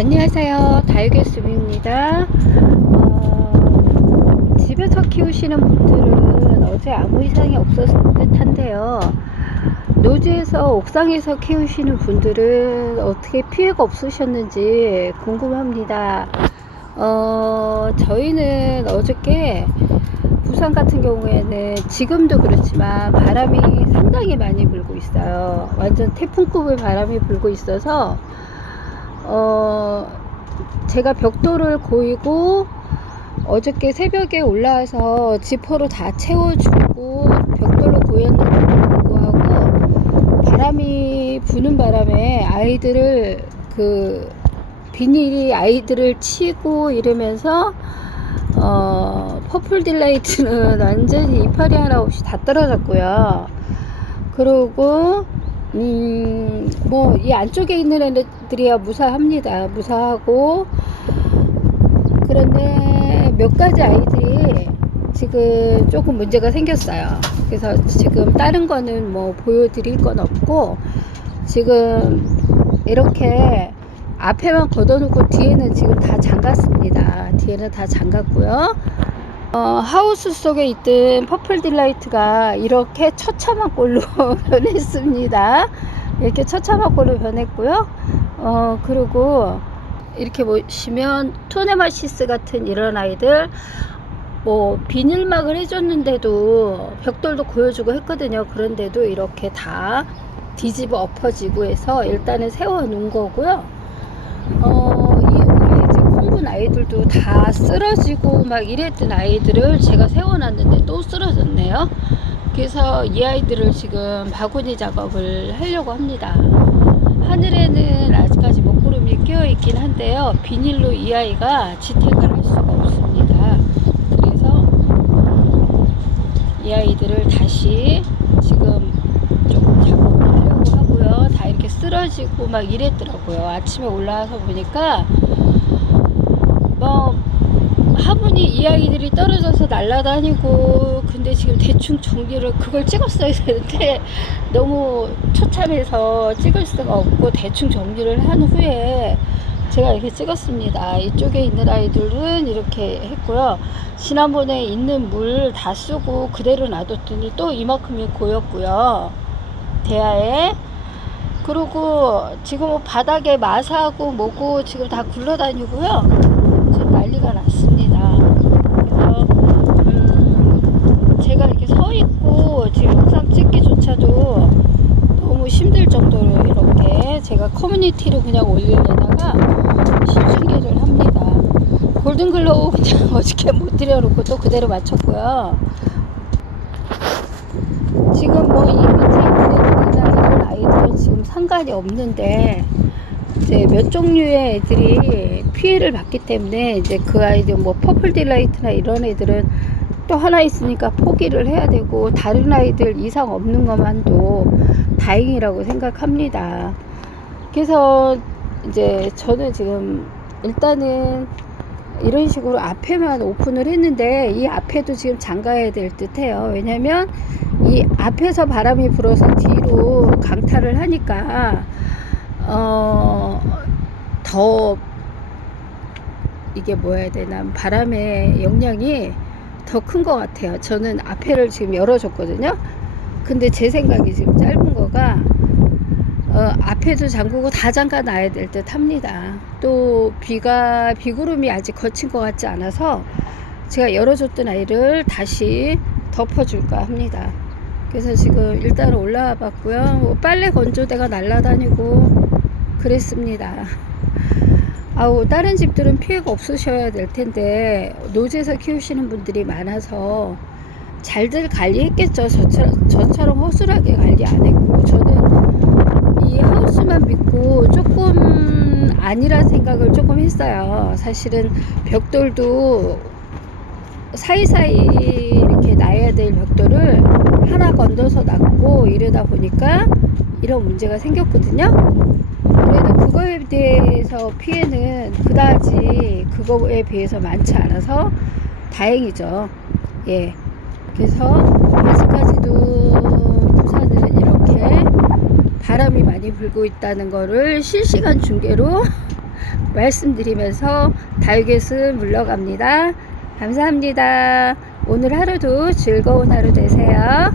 안녕하세요, 다육의숲입니다. 집에서 키우시는 분들은 어제 아무 이상이 없었을 듯한데요, 노지에서 옥상에서 키우시는 분들은 어떻게 피해가 없으셨는지 궁금합니다. 저희는 어저께 부산 같은 경우에는 지금도 그렇지만 바람이 상당히 많이 불고 있어요. 완전 태풍급의 바람이 불고 있어서 제가 벽돌을 고이고 어저께 새벽에 올라와서 지퍼로 다 채워주고 벽돌로 고였는데도 불구하고 바람이 부는 바람에 아이들을 비닐이 아이들을 치고 이러면서 퍼플 딜라이트는 완전히 이파리 하나 없이 다 떨어졌고요. 그리고 뭐 이 안쪽에 있는 애들이야 무사합니다. 무사하고, 그런데 몇 가지 아이들이 지금 조금 문제가 생겼어요. 그래서 지금 다른 거는 뭐 보여드릴 건 없고, 지금 이렇게 앞에만 걷어놓고 뒤에는 지금 다 잠갔습니다. 뒤에는 다 잠갔고요. 하우스 속에 있던 퍼플 딜라이트가 이렇게 처참한 꼴로 변했습니다. 이렇게 처참한 꼴로 변했고요. 그리고 이렇게 보시면 토네마시스 같은 이런 아이들, 뭐 비닐막을 해줬는데도 벽돌도 고여주고 했거든요. 그런데도 이렇게 다 뒤집어 엎어지고 해서 일단은 세워 놓은 거고요. 콩분 아이들도 다 쓰러지고 막 이랬던 아이들을 제가 세워놨는데 또 쓰러졌네요. 그래서 이 아이들을 지금 바구니 작업을 하려고 합니다. 하늘에는 아직까지 먹구름이 끼어 있긴 한데요, 비닐로 이 아이가 지탱을 할 수가 없습니다. 그래서 이 아이들을 다시 지금 조금 작업을 하려고 하고요. 다 이렇게 쓰러지고 막 이랬더라고요. 아침에 올라와서 보니까 뭐 화분이 이 아이들이 떨어져서 날아다니고, 근데 지금 대충 정리를 그걸 찍었어야 되는데 너무 처참해서 찍을 수가 없고 대충 정리를 한 후에 제가 이렇게 찍었습니다. 이쪽에 있는 아이들은 이렇게 했고요. 지난번에 있는 물 다 쓰고 그대로 놔뒀더니 또 이만큼이 고였고요, 대야에. 그리고 지금 바닥에 마사하고 뭐고 지금 다 굴러다니고요. 지금 난리가 났습니다. 그래서 제가 이렇게 서 있고 지금 영상 찍기조차도 너무 힘들 정도로 이렇게 제가 커뮤니티로 그냥 올리려다가 실중계를 합니다. 골든글로우 그냥 어저께 못 들여놓고 또 그대로 맞췄고요. 지금 뭐 이 밑에 있는 이런 아이들은 지금 상관이 없는데, 이제 몇 종류의 애들이 피해를 받기 때문에 이제 그 아이들 뭐 퍼플 딜라이트나 이런 애들은 또 하나 있으니까 포기를 해야 되고, 다른 아이들 이상 없는 것만도 다행이라고 생각합니다. 그래서 이제 저는 지금 일단은 이런 식으로 앞에만 오픈을 했는데, 이 앞에도 지금 잠가야 될 듯 해요. 왜냐면 이 앞에서 바람이 불어서 뒤로 강타를 하니까 더 이게 뭐 해야 되나, 바람의 영향이 더 큰 것 같아요. 저는 앞에를 지금 열어줬거든요. 근데 제 생각이 지금 짧은 거가 앞에도 잠그고 다 잠가 놔야 될 듯 합니다. 또 비구름이 아직 거친 것 같지 않아서 제가 열어줬던 아이를 다시 덮어줄까 합니다. 그래서 지금 일단 올라와 봤고요. 뭐 빨래 건조대가 날아다니고 그랬습니다. 다른 집들은 피해가 없으셔야 될 텐데 노지에서 키우시는 분들이 많아서 잘들 관리했겠죠. 저처럼 허술하게 관리 안 했고, 저는 이 하우스만 믿고 조금 아니란 생각을 조금 했어요. 사실은 벽돌도 사이사이 이렇게 놔야 될 벽돌을 하나 건너서 놨고 이러다 보니까 이런 문제가 생겼거든요. 그래도 그거에 대해서 피해는 그다지 그거에 비해서 많지 않아서 다행이죠. 예. 그래서 아직까지도 부산은 이렇게 바람이 많이 불고 있다는 거를 실시간 중계로 말씀드리면서 달걀을 물러갑니다. 감사합니다. 오늘 하루도 즐거운 하루 되세요.